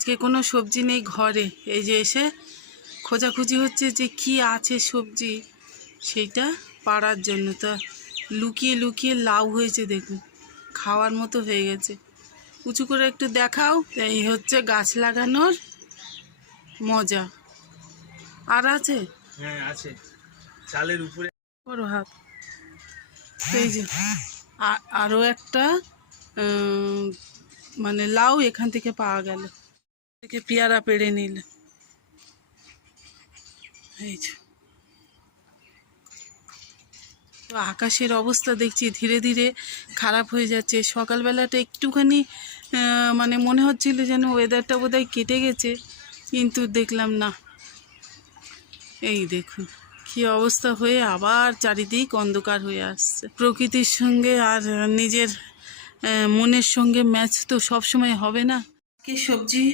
আজকে কোনো সবজি নেই ঘরে, এই যে এসে খোঁজাখুঁজি হচ্ছে যে কি আছে সবজি সেইটা পাড়ার জন্য। তা লুকিয়ে লুকিয়ে লাউ হয়েছে, দেখুন খাওয়ার মতো হয়ে গেছে। উঁচু করে একটু দেখাও। এই হচ্ছে গাছ লাগানোর মজা। আর আছে? হ্যাঁ আছে, চালের উপরে বড় হাত। এই যে আরও একটা মানে লাউ এখান থেকে পাওয়া গেল, থেকে পেয়ারা পেড়ে নিল। এই যে তো আকাশের অবস্থা দেখছি ধীরে ধীরে খারাপ হয়ে যাচ্ছে। সকালবেলাটা একটুখানি মানে মনে হচ্ছিল যেন ওয়েদারটা বোধহয় কেটে গেছে, কিন্তু দেখলাম না। এই দেখুন কি অবস্থা হয়ে আবার চারিদিক অন্ধকার হয়ে আসছে। প্রকৃতির সঙ্গে আর নিজের মনের সঙ্গে ম্যাচ তো সব সময় হবে না। কি সবজি